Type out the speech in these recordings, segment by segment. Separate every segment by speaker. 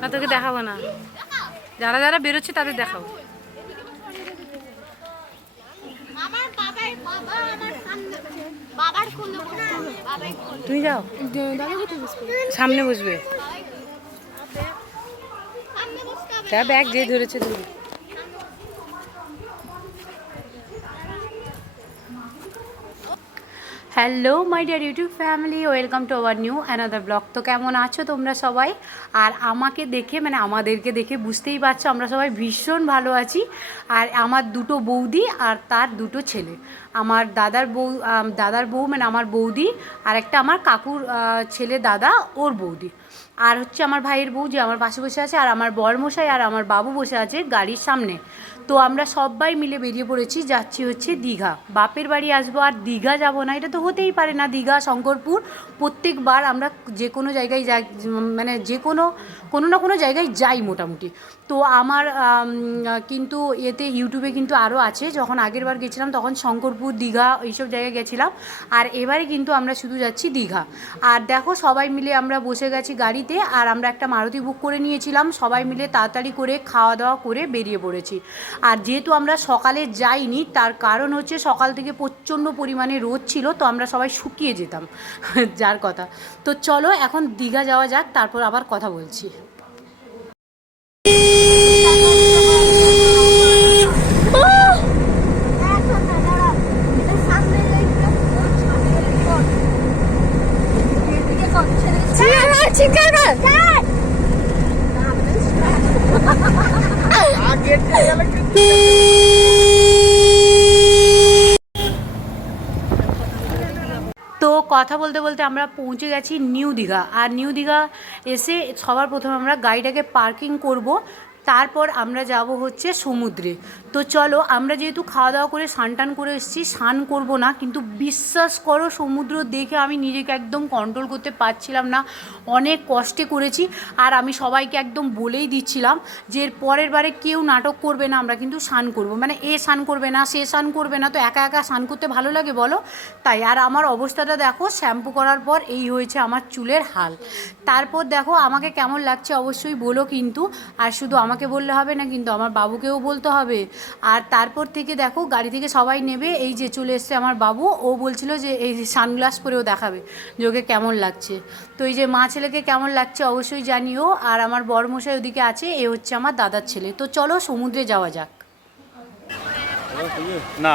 Speaker 1: না তোকে দেখাবো না। যারা যারা বেরোচ্ছে তাদের দেখাবো তুমি যাও। সামনে বসবে। যা ব্যাগ যে ধরেছে ধরে hello my dear YouTube family welcome to our new another blog তো কেমন আছো তোমরা সবাই? আর আমাকে দেখে মানে আমাদেরকে দেখে বুঝতেই পারছ, আমরা সবাই ভীষণ ভালো আছি। আর আমার দুটো বৌদি আর তার দুটো ছেলে। আমার দাদার বউ দাদার বউ মানে আমার বৌদি, আর একটা আমার কাকুর ছেলে দাদা, ওর বৌদি। আর হচ্ছে আমার ভাইয়ের বউ যে আমার পাশে বসে আছে, আর আমার বরমশাই আর আমার বাবু বসে আছে গাড়ির সামনে। তো আমরা সবাই মিলে বেরিয়ে পড়েছি, যাচ্ছি হচ্ছে দীঘা। বাপের বাড়ি আসব আর দীঘা যাব না, এটা তো হতেই পারে না। দীঘা, শঙ্করপুর, প্রত্যেকবার আমরা যে কোনো জায়গায় যাই মানে যে কোনো কোনো না কোনো জায়গায় যাই মোটামুটি। তো আমার কিন্তু এতে ইউটিউবে কিন্তু আরও আছে, যখন আগের বার গেছিলাম তখন শঙ্করপুর, দীঘা এইসব জায়গায় গেছিলাম। আর এবারে কিন্তু আমরা শুধু যাচ্ছি দীঘা। আর দেখো সবাই মিলে আমরা বসে গেছি গাড়িতে আর আমরা একটা মারুতি বুক করে নিয়েছিলাম। সবাই মিলে তাড়াতাড়ি করে খাওয়া দাওয়া করে বেরিয়ে পড়েছি। আর যেহেতু আমরা সকালে যাইনি, তার কারণ হচ্ছে সকাল থেকে প্রচণ্ড পরিমাণে রোদ ছিল, তো আমরা সবাই শুকিয়ে যেতাম। যার কথা। তো চলো এখন দীঘা যাওয়া যাক, তারপর আবার কথা বলছি। তো কথা বলতে বলতে আমরা পৌঁছে গেছি নিউ দীঘা। আর নিউ দীঘা এসে সবার প্রথমে আমরা গাড়িটাকে পার্কিং করব। তারপর আমরা যাব হচ্ছে সমুদ্রে। তো চলো, আমরা যেহেতু খাওয়া দাওয়া করে স্নান টান করে এসেছি, স্নান করব না, কিন্তু বিশ্বাস করো, সমুদ্র দেখে আমি নিজেকে একদম কন্ট্রোল করতে পারছিলাম না। অনেক কষ্টে করেছি, আর আমি সবাইকে একদম বলেই দিচ্ছিলাম যে এর পরের বারে কেউ নাটক করবে না, আমরা কিন্তু স্নান করব। মানে এ স্নান করবে না, সে স্নান করবে না, তো একা একা স্নান করতে ভালো লাগে বলো? তাই, আর আমার অবস্থাটা দেখো, শ্যাম্পু করার পর এই হয়েছে আমার চুলের হাল। তারপর দেখো, আমাকে কেমন লাগছে অবশ্যই বলো কিন্তু, আর শুধু বললে হবে না, কিন্তু আমার বাবুকেও বলতে হবে। আর তারপর থেকে দেখো, গাড়ি থেকে সবাই নেবে, এই যে চলে এসছে আমার বাবু, ও বলছিল যে এই সানগ্লাস পরেও দেখাবে, যে ওকে কেমন লাগছে। তো এই যে মা ছেলেকে কেমন লাগছে অবশ্যই জানিও, আর আমার বড়মশাই ওদিকে আছে, এ হচ্ছে আমার দাদার ছেলে। তো চলো সমুদ্রে যাওয়া যাক।
Speaker 2: না।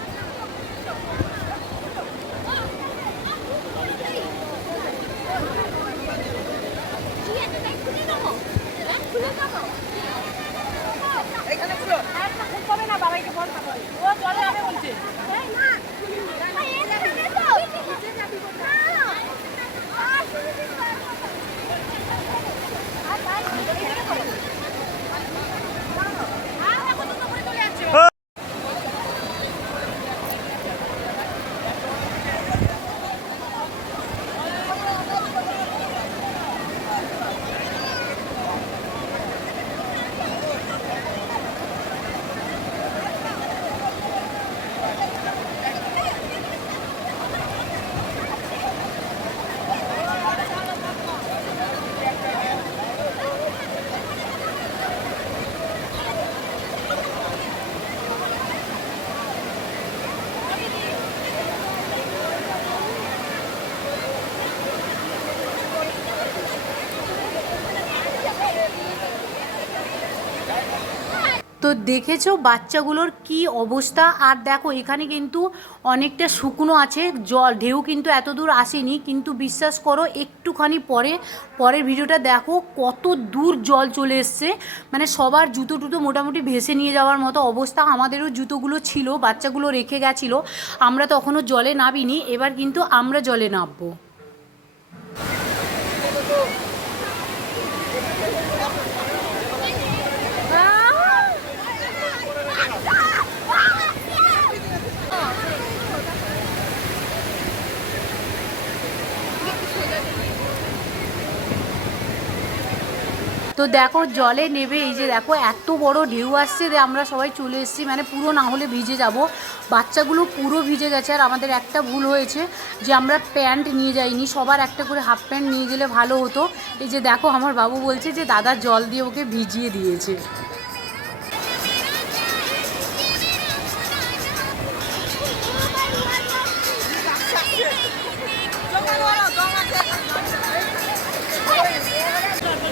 Speaker 1: দেখেছ বাচ্চাগুলোর কি অবস্থা? আর দেখো, এখানে কিন্তু অনেকটা শুকনো আছে, জল, ঢেউ কিন্তু এত দূর আসেনি, কিন্তু বিশ্বাস করো, একটুখানি পরে, পরের ভিডিওটা দেখো, কত দূর জল চলে এসছে। মানে সবার জুতো টুতো মোটামুটি ভেসে নিয়ে যাওয়ার মতো অবস্থা। আমাদেরও জুতোগুলো ছিল, বাচ্চাগুলো রেখে গেছিল। আমরা তখনও জলে নামিনি এবার কিন্তু আমরা জলে নামবো তো দেখো, জলে নেবে, এই যে দেখো, এত বড় ঢেউ আসছে যে আমরা সবাই চলে এসেছি। মানে পুরো না হলে ভিজে যাব। বাচ্চাগুলো পুরো ভিজে গেছে, আর আমাদের একটা ভুল হয়েছে যে আমরা প্যান্ট নিয়ে যাইনি। সবার একটা করে হাফ প্যান্ট নিয়ে গেলে ভালো হতো। এই যে দেখো, আমার বাবু বলছে যে, দাদা জল দিয়ে ওকে ভিজিয়ে দিয়েছে।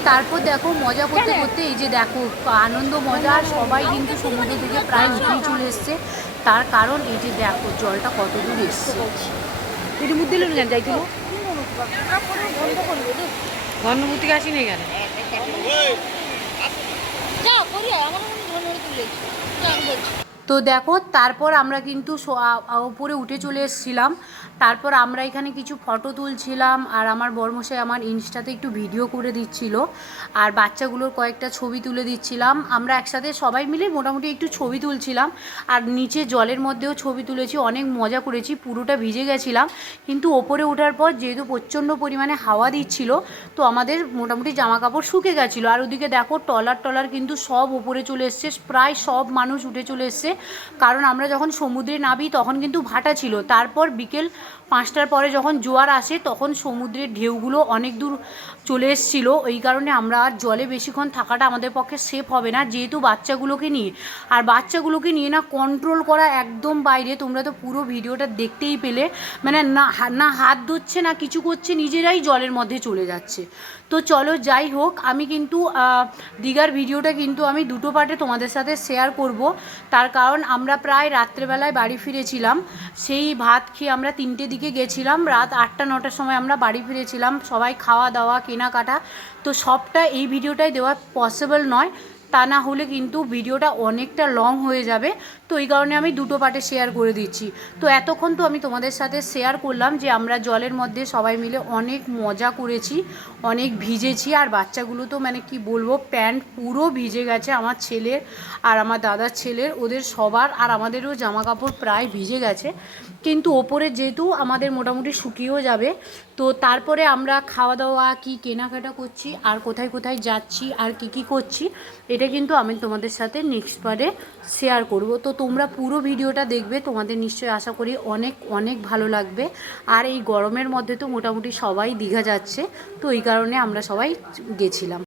Speaker 1: তারপর দেখো মজা করতে করতে এই যে দেখো আনন্দ মজা সবাই কিন্তু সমুদ্র থেকে প্রায় উঠেই চলে এসছে। তার কারণ এই যে দেখো জলটা কত দূর এসছে। এটি মধ্যে লোক যান যাইতে গন্ধমূর্তি থেকে আসি না কেন
Speaker 3: যা করি আমার মনে
Speaker 1: তো দেখো, তারপর আমরা কিন্তু ওপরে উঠে চলে এসেছিলাম। তারপর আমরা এখানে কিছু ফটো তুলছিলাম আর আমার বর্মশাই আমার ইনস্টাতে একটু ভিডিও করে দিচ্ছিল। আর বাচ্চাগুলোর কয়েকটা ছবি তুলে দিচ্ছিলাম। আমরা একসাথে সবাই মিলে মোটামুটি একটু ছবি তুলছিলাম। আর নিচে জলের মধ্যেও ছবি তুলেছি, অনেক মজা করেছি, পুরোটা ভিজে গেছিলাম। কিন্তু ওপরে ওঠার পর যেহেতু প্রচণ্ড পরিমাণে হাওয়া দিচ্ছিল, তো আমাদের মোটামুটি জামা কাপড় শুকে গেছিল। আর ওদিকে দেখো, টলার টলার কিন্তু সব ওপরে চলে এসছে, প্রায় সব মানুষ উঠে চলে এসছে। কারণ আমরা যখন সমুদ্রে নামি তখন কিন্তু ভাটা ছিল। তারপর বিকেল পাঁচটার পরে যখন জোয়ার আসে, তখন সমুদ্রের ঢেউগুলো অনেক দূর চলে এসেছিল। ওই কারণে আমরা আর জলে বেশিক্ষণ থাকাটা আমাদের পক্ষে সেফ হবে না, যেহেতু বাচ্চাগুলোকে নিয়ে। আর বাচ্চাগুলোকে নিয়ে না কন্ট্রোল করা একদম বাইরে। তোমরা তো পুরো ভিডিওটা দেখতেই পেলে। মানে না না হাত ধরছে না কিছু করছে, নিজেরাই জলের মধ্যে চলে যাচ্ছে। তো চলো যাই হোক, আমি কিন্তু দীঘার ভিডিওটা কিন্তু আমি দুটো পার্টে তোমাদের সাথে শেয়ার করব। তার কারণ আমরা প্রায় রাত্রেবেলায় বাড়ি ফিরেছিলাম। সেই ভাত খেয়ে আমরা তিনটে দিকে গেছিলাম, রাত আটটা, নটার সময় আমরা বাড়ি ফিরেছিলাম, সবাই খাওয়া দাওয়া, কেনাকাটা। তো সবটা এই ভিডিওটাই দেওয়া পসিবল নয়। তা না হলে কিন্তু ভিডিওটা অনেকটা লং হয়ে যাবে। তো এই কারণে আমি দুটো পার্টে শেয়ার করে দিচ্ছি। তো এতক্ষণ তো আমি তোমাদের সাথে শেয়ার করলাম যে আমরা জলের মধ্যে সবাই মিলে অনেক মজা করেছি, অনেক ভিজেছি, আর বাচ্চাগুলো তো মানে কি বলব, প্যান্ট পুরো ভিজে গেছে আমার ছেলের আর আমার দাদার ছেলের ওদের সবার আর আমাদেরও জামা কাপড় প্রায় ভিজে গেছে। কিন্তু ওপরে যেহেতু আমাদের মোটামুটি শুকিয়েও যাবে, তো তারপরে আমরা খাওয়া দাওয়া কি কেনাকাটা করছি, আর কোথায় কোথায় যাচ্ছি, আর কি কি করছি, এটা কিন্তু আমি তোমাদের সাথে নেক্সট পারে শেয়ার করব। তো তোমরা পুরো ভিডিওটা দেখবে, তোমাদের নিশ্চয়ই আশা করি অনেক অনেক ভালো লাগবে। আর এই গরমের মধ্যে তো মোটামুটি সবাই দীঘা যাচ্ছে, তো এই কারণে আমরা সবাই গেছিলাম।